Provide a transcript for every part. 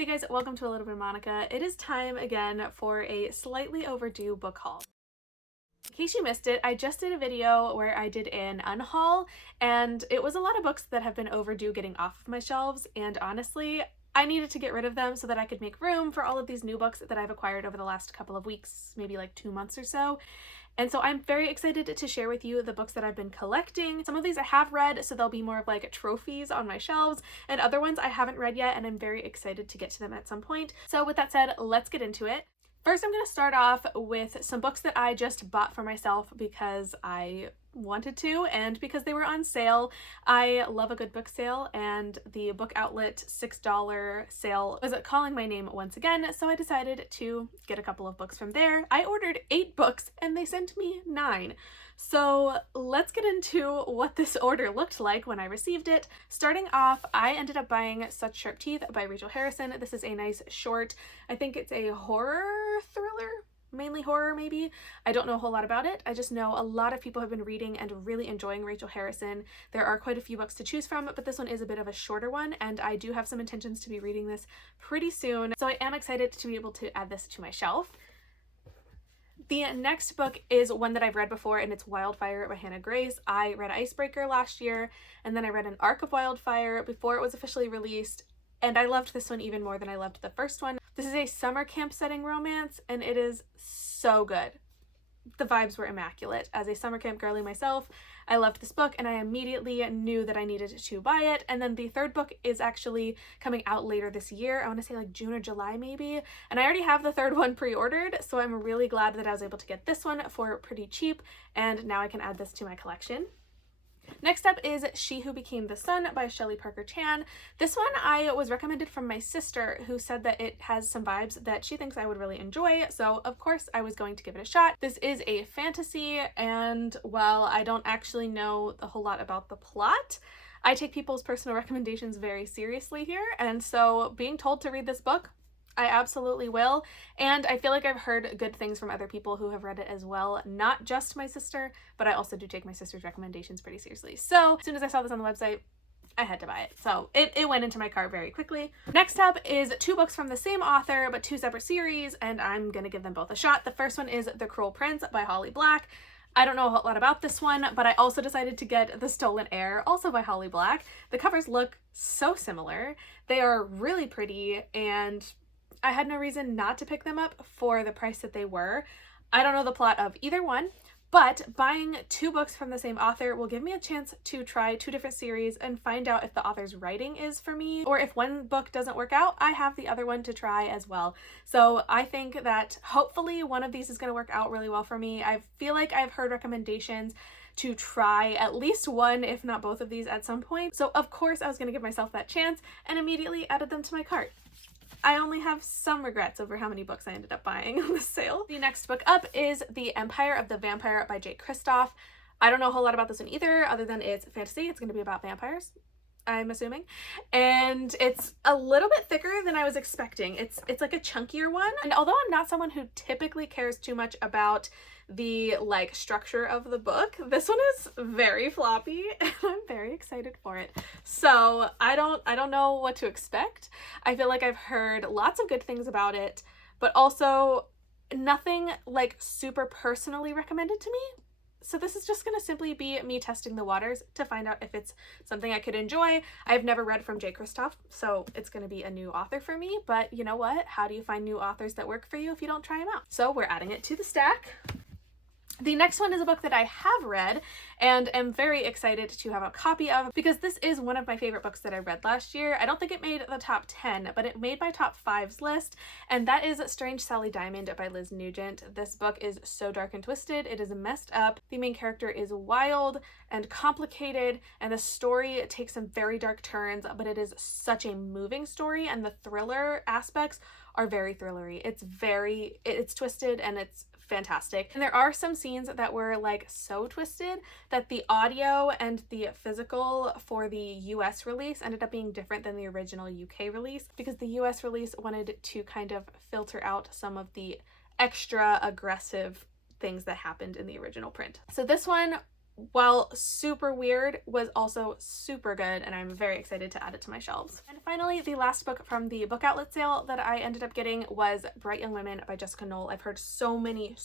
Hey guys, welcome to A Little Bit of Monica. It is time again for a slightly overdue book haul. In case you missed it, I just did a video where I did an unhaul, and it was a lot of books that have been overdue getting off of my shelves, and honestly, I needed to get rid of them so that I could make room for all of these new books that I've acquired over the last couple of weeks, maybe like 2 months or so. And so I'm very excited to share with you the books that I've been collecting. Some of these I have read, so they'll be more of like trophies on my shelves, and other ones I haven't read yet, and I'm very excited to get to them at some point. So with that said, let's get into it. First, I'm going to start off with some books that I just bought for myself because I wanted to and because they were on sale. I love a good book sale, and the Book Outlet $6 sale was calling my name once again, so I decided to get a couple of books from there. I ordered 8 books and they sent me 9. So let's get into what this order looked like when I received it. Starting off, I ended up buying Such Sharp Teeth by Rachel Harrison. This is a nice short, I think it's a horror thriller, mainly horror maybe. I don't know a whole lot about it. I just know a lot of people have been reading and really enjoying Rachel Harrison. There are quite a few books to choose from, but this one is a bit of a shorter one, and I do have some intentions to be reading this pretty soon, so I am excited to be able to add this to my shelf. The next book is one that I've read before, and it's Wildfire by Hannah Grace. I read Icebreaker last year, and then I read An Arc of Wildfire before it was officially released, and I loved this one even more than I loved the first one. This is a summer camp setting romance, and it is so good. The vibes were immaculate. As a summer camp girly myself, I loved this book, and I immediately knew that I needed to buy it. And then the third book is actually coming out later this year. I want to say like June or July maybe. And I already have the third one pre-ordered, so I'm really glad that I was able to get this one for pretty cheap, and now I can add this to my collection. Next up is She Who Became the Sun by Shelley Parker Chan. This one I was recommended from my sister, who said that it has some vibes that she thinks I would really enjoy, so of course I was going to give it a shot. This is a fantasy, and while I don't actually know a whole lot about the plot, I take people's personal recommendations very seriously here, and so being told to read this book, I absolutely will, and I feel like I've heard good things from other people who have read it as well, not just my sister, but I also do take my sister's recommendations pretty seriously. So as soon as I saw this on the website, I had to buy it. So it went into my cart very quickly. Next up is 2 books from the same author, but 2 separate series, and I'm gonna give them both a shot. The first one is The Cruel Prince by Holly Black. I don't know a whole lot about this one, but I also decided to get The Stolen Heir, also by Holly Black. The covers look so similar. They are really pretty, and I had no reason not to pick them up for the price that they were. I don't know the plot of either one, but buying 2 books from the same author will give me a chance to try 2 different series and find out if the author's writing is for me, or if one book doesn't work out, I have the other one to try as well. So I think that hopefully one of these is going to work out really well for me. I feel like I've heard recommendations to try at least one, if not both of these at some point. So of course I was going to give myself that chance and immediately added them to my cart. I only have some regrets over how many books I ended up buying on the sale. The next book up is The Empire of the Vampire by Jake Kristoff. I don't know a whole lot about this one either, other than it's fantasy. It's going to be about vampires, I'm assuming. And it's a little bit thicker than I was expecting. It's like a chunkier one. And although I'm not someone who typically cares too much about the like structure of the book, this one is very floppy, and I'm very excited for it. So I don't know what to expect. I feel like I've heard lots of good things about it, but also nothing like super personally recommended to me. So this is just going to simply be me testing the waters to find out if it's something I could enjoy. I've never read from Jake Kristoff, so it's going to be a new author for me, but you know what? How do you find new authors that work for you if you don't try them out? So we're adding it to the stack. The next one is a book that I have read and am very excited to have a copy of, because this is one of my favorite books that I read last year. I don't think it made the top 10, but it made my top 5's list, and that is Strange Sally Diamond by Liz Nugent. This book is so dark and twisted. It is messed up. The main character is wild and complicated, and the story takes some very dark turns, but it is such a moving story, and the thriller aspects are very thrillery. It's twisted and it's fantastic. And there are some scenes that were like so twisted that the audio and the physical for the US release ended up being different than the original UK release, because the US release wanted to kind of filter out some of the extra aggressive things that happened in the original print. So this one while super weird, was also super good, and I'm very excited to add it to my shelves. And finally, the last book from the book outlet sale that I ended up getting was Bright Young Women by Jessica Knoll. I've heard so many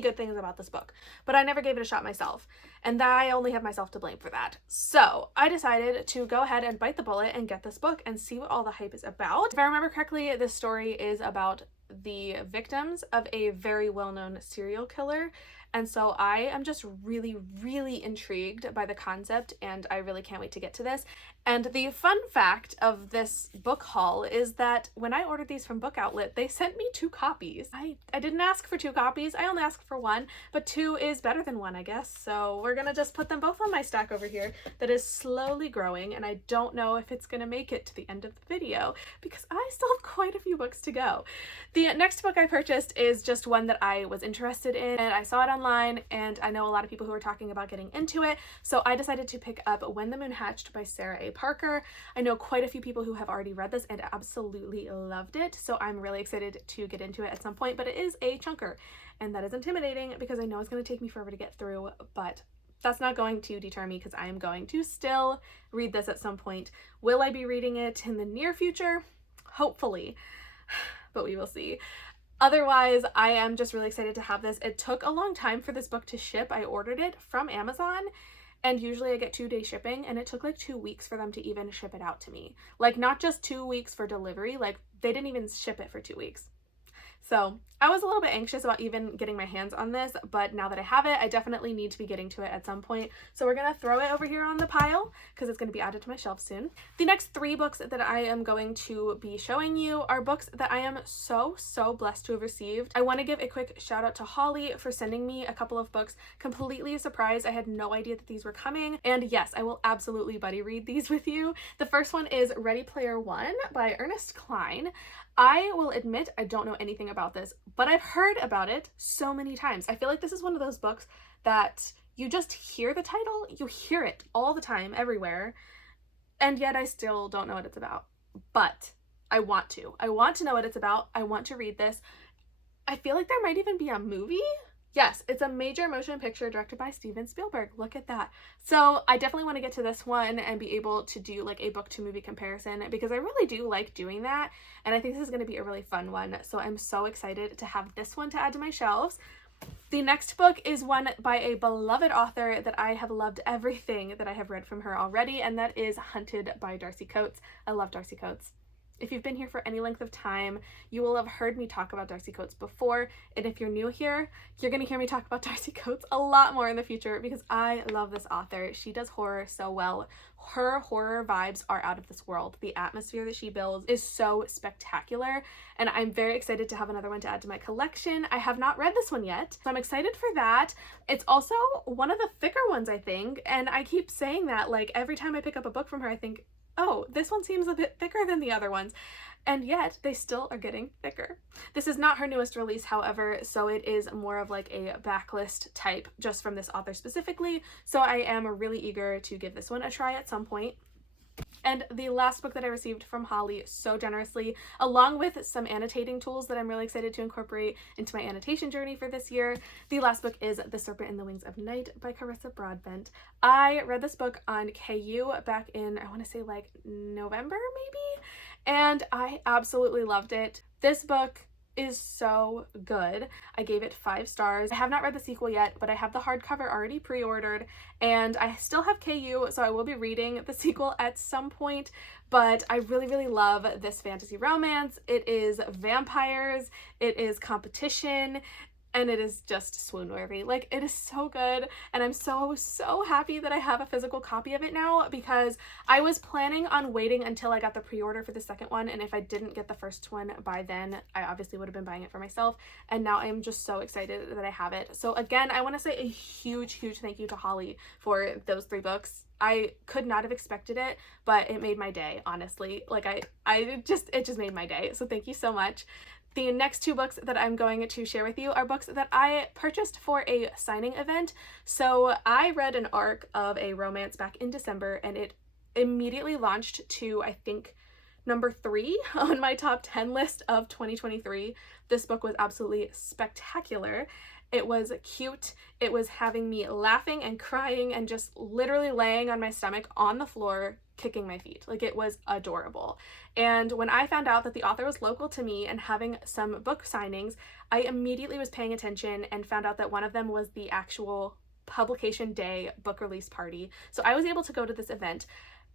good things about this book, but I never gave it a shot myself, and I only have myself to blame for that. So I decided to go ahead and bite the bullet and get this book and see what all the hype is about. If I remember correctly, this story is about the victims of a very well-known serial killer. And so I am just really, really intrigued by the concept, and I really can't wait to get to this. And the fun fact of this book haul is that when I ordered these from Book Outlet, they sent me 2 copies. I didn't ask for 2 copies, I only asked for 1, but 2 is better than 1, I guess. So we're gonna just put them both on my stack over here that is slowly growing, and I don't know if it's gonna make it to the end of the video because I still have quite a few books to go. The next book I purchased is just one that I was interested in, and I saw it online, and I know a lot of people who are talking about getting into it, so I decided to pick up When the Moon Hatched by Sarah A. Parker. I know quite a few people who have already read this and absolutely loved it, so I'm really excited to get into it at some point, but it is a chunker, and that is intimidating because I know it's going to take me forever to get through, but that's not going to deter me because I am going to still read this at some point. Will I be reading it in the near future? Hopefully, but we will see. Otherwise, I am just really excited to have this. It took a long time for this book to ship. I ordered it from Amazon, and usually I get 2-day shipping, and it took like 2 weeks for them to even ship it out to me. Like, not just 2 weeks for delivery, like they didn't even ship it for 2 weeks. So I was a little bit anxious about even getting my hands on this, but now that I have it, I definitely need to be getting to it at some point. So we're gonna throw it over here on the pile because it's gonna be added to my shelf soon. The next 3 books that I am going to be showing you are books that I am so blessed to have received. I want to give a quick shout out to Holly for sending me a couple of books. Completely a surprise. I had no idea that these were coming, and yes, I will absolutely buddy read these with you. The first one is Ready Player One by Ernest Cline. I will admit I don't know anything about this, but I've heard about it so many times. I feel like this is one of those books that you just hear the title, you hear it all the time, everywhere, and yet I still don't know what it's about. But I want to. I want to know what it's about. I want to read this. I feel like there might even be a movie. Yes, it's a major motion picture directed by Steven Spielberg. Look at that. So I definitely want to get to this one and be able to do like a book to movie comparison because I really do like doing that. And I think this is going to be a really fun one. So I'm so excited to have this one to add to my shelves. The next book is one by a beloved author that I have loved everything that I have read from her already, and that is Hunted by Darcy Coates. I love Darcy Coates. If you've been here for any length of time, you will have heard me talk about Darcy Coates before, and if you're new here, you're going to hear me talk about Darcy Coates a lot more in the future because I love this author. She does horror so well. Her horror vibes are out of this world. The atmosphere that she builds is so spectacular, and I'm very excited to have another one to add to my collection. I have not read this one yet, so I'm excited for that. It's also one of the thicker ones, I think, and I keep saying that, like, every time I pick up a book from her, I think, oh, this one seems a bit thicker than the other ones, and yet they still are getting thicker. This is not her newest release, however, so it is more of like a backlist type just from this author specifically, so I am really eager to give this one a try at some point. And the last book that I received from Holly so generously, along with some annotating tools that I'm really excited to incorporate into my annotation journey for this year, the last book is The Serpent in the Wings of Night by Carissa Broadbent. I read this book on KU back in, I want to say like November maybe, and I absolutely loved it. This book is so good. I gave it 5 stars. I have not read the sequel yet, but I have the hardcover already pre-ordered, and I still have KU, so I will be reading the sequel at some point, but I really love this fantasy romance. It is vampires, it is competition, and it is just swoon-worthy. Like, it is so good, and I'm so happy that I have a physical copy of it now because I was planning on waiting until I got the pre-order for the second one, and if I didn't get the first one by then, I obviously would have been buying it for myself, and now I'm just so excited that I have it. So again, I want to say a huge thank you to Holly for those 3 books. I could not have expected it, but it made my day, honestly. Like, it just made my day, so thank you so much. The next 2 books that I'm going to share with you are books that I purchased for a signing event. So I read an arc of a romance back in December, and it immediately launched to, I think, number 3 on my top 10 list of 2023. This book was absolutely spectacular. It was cute. It was having me laughing and crying and just literally laying on my stomach on the floor, kicking my feet. Like, it was adorable. And when I found out that the author was local to me and having some book signings, I immediately was paying attention and found out that one of them was the actual publication day book release party. So I was able to go to this event.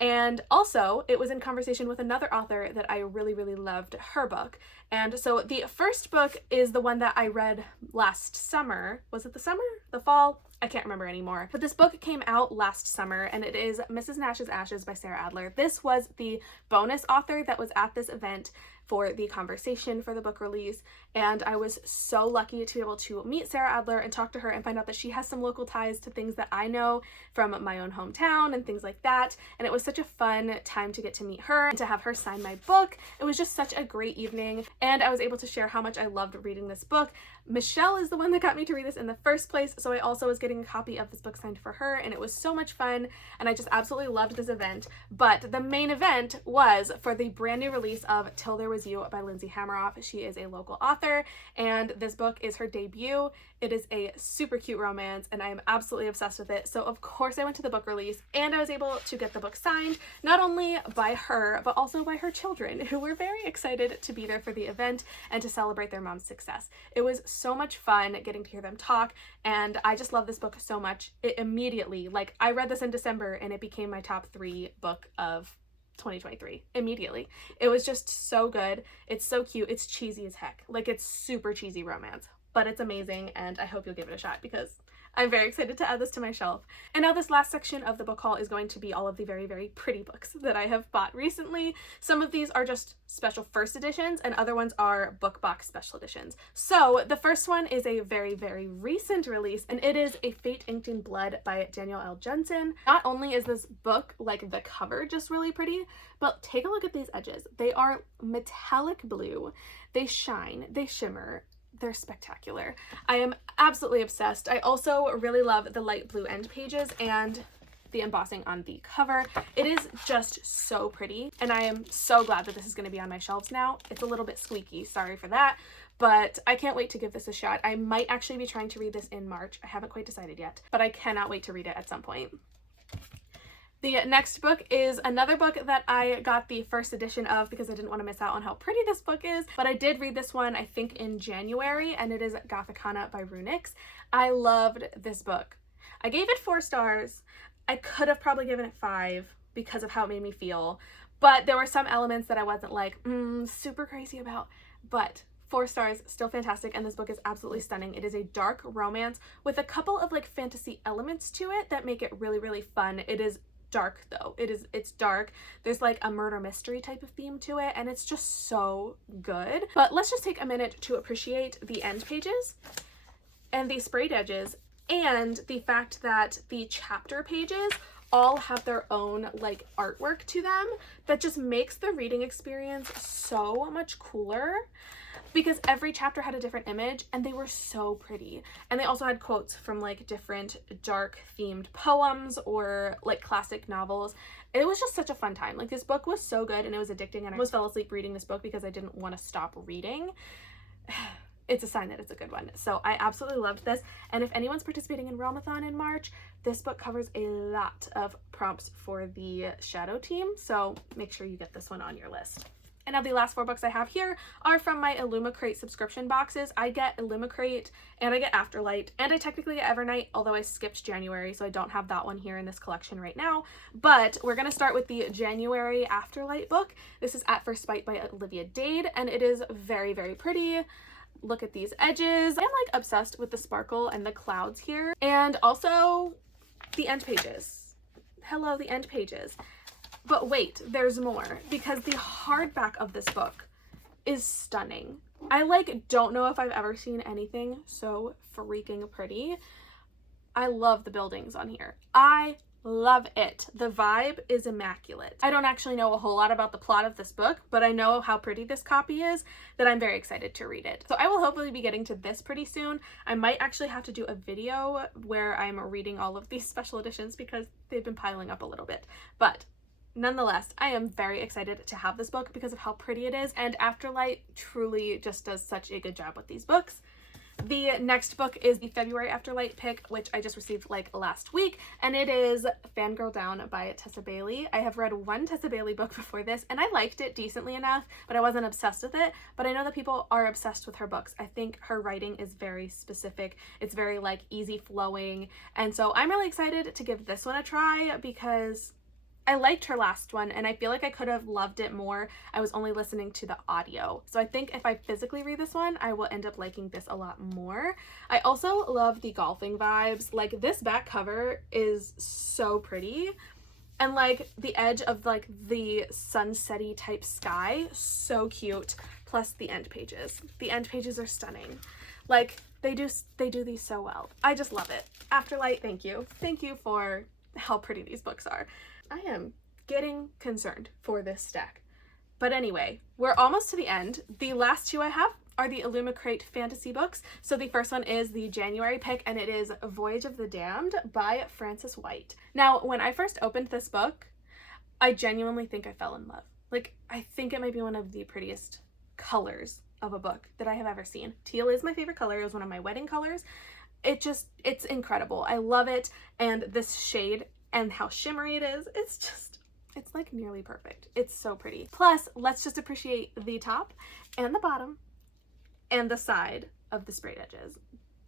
And also, it was in conversation with another author that I really, really loved her book. And so the first book is the one that I read last summer. Was it the summer? The fall? I can't remember anymore. But this book came out last summer, and it is Mrs. Nash's Ashes by Sarah Adler. This was the bonus author that was at this event for the conversation for the book release, and I was so lucky to be able to meet Sarah Adler and talk to her and find out that she has some local ties to things that I know from my own hometown and things like that. And it was such a fun time to get to meet her and to have her sign my book. It was just such a great evening, and I was able to share how much I loved reading this book. Michelle is the one that got me to read this in the first place, so I also was getting a copy of this book signed for her, and it was so much fun, and I just absolutely loved this event. But the main event was for the brand new release of Till There Was You by Lindsay Hameroff. She is a local author, and this book is her debut. It is a super cute romance, and I am absolutely obsessed with it. So of course I went to the book release, and I was able to get the book signed, not only by her, but also by her children, who were very excited to be there for the event and to celebrate their mom's success. It was so much fun getting to hear them talk, and I just love this book so much. It immediately, like, I read this in December, and it became my top 3 book of 2023 immediately. It was just so good. It's so cute. It's cheesy as heck. Like, it's super cheesy romance, but it's amazing, and I hope you'll give it a shot because I'm very excited to add this to my shelf. And now this last section of the book haul is going to be all of the very, very pretty books that I have bought recently. Some of these are just special first editions, and other ones are book box special editions. So the first one is a very, very recent release, and it is A Fate Inked in Blood by Danielle L. Jensen. Not only is this book, like, the cover just really pretty, but take a look at these edges. They are metallic blue. They shine, they shimmer. They're spectacular. I am absolutely obsessed. I also really love the light blue end pages and the embossing on the cover. It is just so pretty, and I am so glad that this is going to be on my shelves now. It's a little bit squeaky, sorry for that, but I can't wait to give this a shot. I might actually be trying to read this in March. I haven't quite decided yet, but I cannot wait to read it at some point. The next book is another book that I got the first edition of because I didn't want to miss out on how pretty this book is, but I did read this one, I think, in January, and it is Gothicana by Runix. I loved this book. I gave it 4 stars. I could have probably given it 5 because of how it made me feel, but there were some elements that I wasn't like, super crazy about, but 4 stars, still fantastic, and this book is absolutely stunning. It is a dark romance with a couple of, like, fantasy elements to it that make it really, really fun. It is dark though. It's dark. There's like a murder mystery type of theme to it, and it's just so good. But let's just take a minute to appreciate the end pages and the sprayed edges and the fact that the chapter pages all have their own, like, artwork to them that just makes the reading experience so much cooler, because every chapter had a different image and they were so pretty. And they also had quotes from, like, different dark themed poems or, like, classic novels. It was just such a fun time. Like, this book was so good and it was addicting, and I almost fell asleep reading this book because I didn't want to stop reading. It's a sign that it's a good one. So I absolutely loved this. And if anyone's participating in Realmathon in March, this book covers a lot of prompts for the Shadow team. So make sure you get this one on your list. And now the last 4 books I have here are from my Illumicrate subscription boxes. I get Illumicrate and I get Afterlight, and I technically get Evernight, although I skipped January, so I don't have that one here in this collection right now. But we're going to start with the January Afterlight book. This is At First Bite by Olivia Dade, and it is very, very pretty. Look at these edges. I'm, like, obsessed with the sparkle and the clouds here, and also the end pages. Hello, the end pages. But wait, there's more, because the hardback of this book is stunning. I, like, don't know if I've ever seen anything so freaking pretty. I love the buildings on here. I love it. The vibe is immaculate. I don't actually know a whole lot about the plot of this book, but I know how pretty this copy is that I'm very excited to read it. So I will hopefully be getting to this pretty soon. I might actually have to do a video where I'm reading all of these special editions because they've been piling up a little bit. But nonetheless, I am very excited to have this book because of how pretty it is, and Afterlight truly just does such a good job with these books. The next book is the February Afterlight pick, which I just received like last week, and it is Fangirl Down by Tessa Bailey. I have read one Tessa Bailey book before this, and I liked it decently enough, but I wasn't obsessed with it. But I know that people are obsessed with her books. I think her writing is very specific. It's very like easy flowing, and so I'm really excited to give this one a try because I liked her last one and I feel like I could have loved it more. I was only listening to the audio. So I think if I physically read this one, I will end up liking this a lot more. I also love the golfing vibes. Like this back cover is so pretty. And like the edge of like the sunsetty type sky, so cute. Plus the end pages. The end pages are stunning. Like they do these so well. I just love it. Afterlight, thank you. Thank you for how pretty these books are. I am getting concerned for this stack. But anyway, we're almost to the end. The last two I have are the Illumicrate fantasy books. So the first one is the January pick, and it is Voyage of the Damned by Frances White. Now, when I first opened this book, I genuinely think I fell in love. Like, I think it might be one of the prettiest colors of a book that I have ever seen. Teal is my favorite color. It was one of my wedding colors. It's incredible. I love it. And this shade and how shimmery it is, it's like nearly perfect. It's so pretty. Plus, let's just appreciate the top and the bottom and the side of the sprayed edges.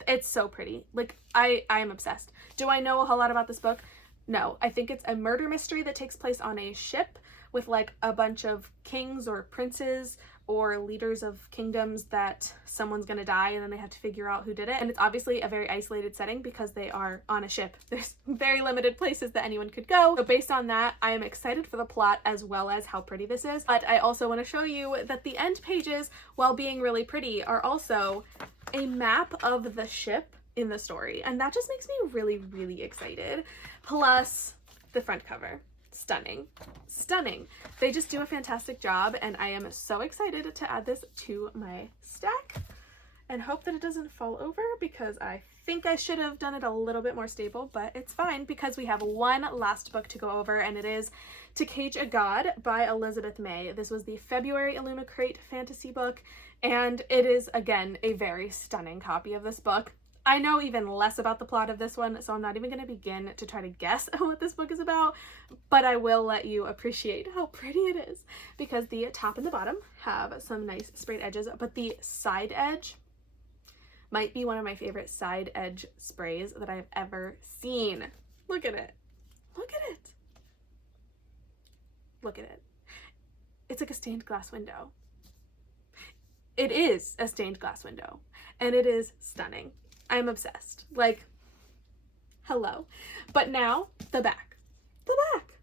It's so pretty. Like, I am obsessed. Do I know a whole lot about this book? No. I think it's a murder mystery that takes place on a ship with like a bunch of kings or princes or leaders of kingdoms that someone's gonna die and then they have to figure out who did it. And it's obviously a very isolated setting because they are on a ship. There's very limited places that anyone could go. So based on that, I am excited for the plot as well as how pretty this is. But I also want to show you that the end pages, while being really pretty, are also a map of the ship in the story. And that just makes me really, really excited. Plus the front cover. Stunning. They just do a fantastic job, and I am so excited to add this to my stack and hope that it doesn't fall over because I think I should have done it a little bit more stable, but it's fine because we have one last book to go over, and it is To Cage a God by Elizabeth May. This was the February Illumicrate fantasy book, and it is again a very stunning copy of this book. I know even less about the plot of this one, so I'm not even going to begin to try to guess what this book is about, but I will let you appreciate how pretty it is because the top and the bottom have some nice sprayed edges, but the side edge might be one of my favorite side edge sprays that I've ever seen. Look at it. Look at it. Look at it. It's like a stained glass window. It is a stained glass window, and it is stunning. I'm obsessed. Like, hello. But now, the back. The back.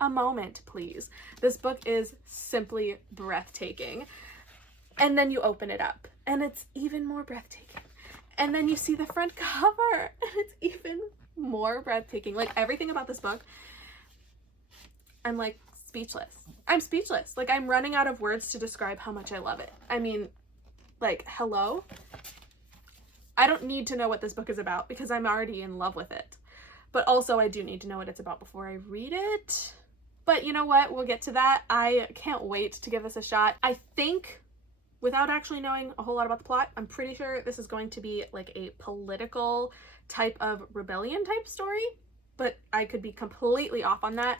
A moment, please. This book is simply breathtaking. And then you open it up, and it's even more breathtaking. And then you see the front cover, and it's even more breathtaking. Like, everything about this book, I'm like speechless. I'm speechless. Like, I'm running out of words to describe how much I love it. I mean, like, hello? I don't need to know what this book is about because I'm already in love with it. But also I do need to know what it's about before I read it. But you know what? We'll get to that. I can't wait to give this a shot. I think, without actually knowing a whole lot about the plot, I'm pretty sure this is going to be like a political type of rebellion type story. But I could be completely off on that.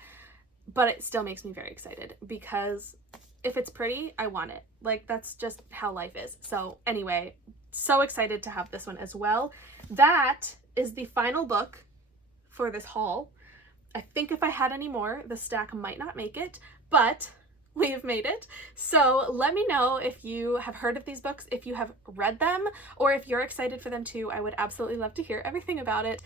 But it still makes me very excited because if it's pretty, I want it. Like, that's just how life is. So anyway, so excited to have this one as well. That is the final book for this haul. I think if I had any more, the stack might not make it, but we've made it. So let me know if you have heard of these books, if you have read them, or if you're excited for them too. I would absolutely love to hear everything about it.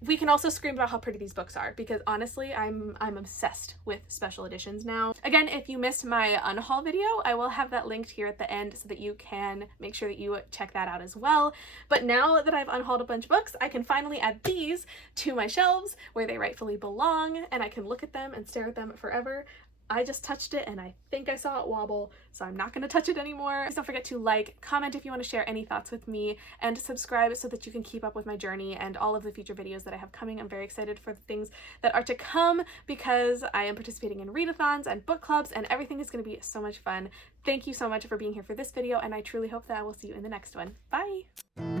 We can also scream about how pretty these books are because honestly, I'm obsessed with special editions now. Again, if you missed my unhaul video, I will have that linked here at the end so that you can make sure that you check that out as well. But now that I've unhauled a bunch of books, I can finally add these to my shelves where they rightfully belong, and I can look at them and stare at them forever. I just touched it and I think I saw it wobble, so I'm not going to touch it anymore. Please don't forget to like, comment if you want to share any thoughts with me, and subscribe so that you can keep up with my journey and all of the future videos that I have coming. I'm very excited for the things that are to come because I am participating in readathons and book clubs, and everything is going to be so much fun. Thank you so much for being here for this video, and I truly hope that I will see you in the next one. Bye!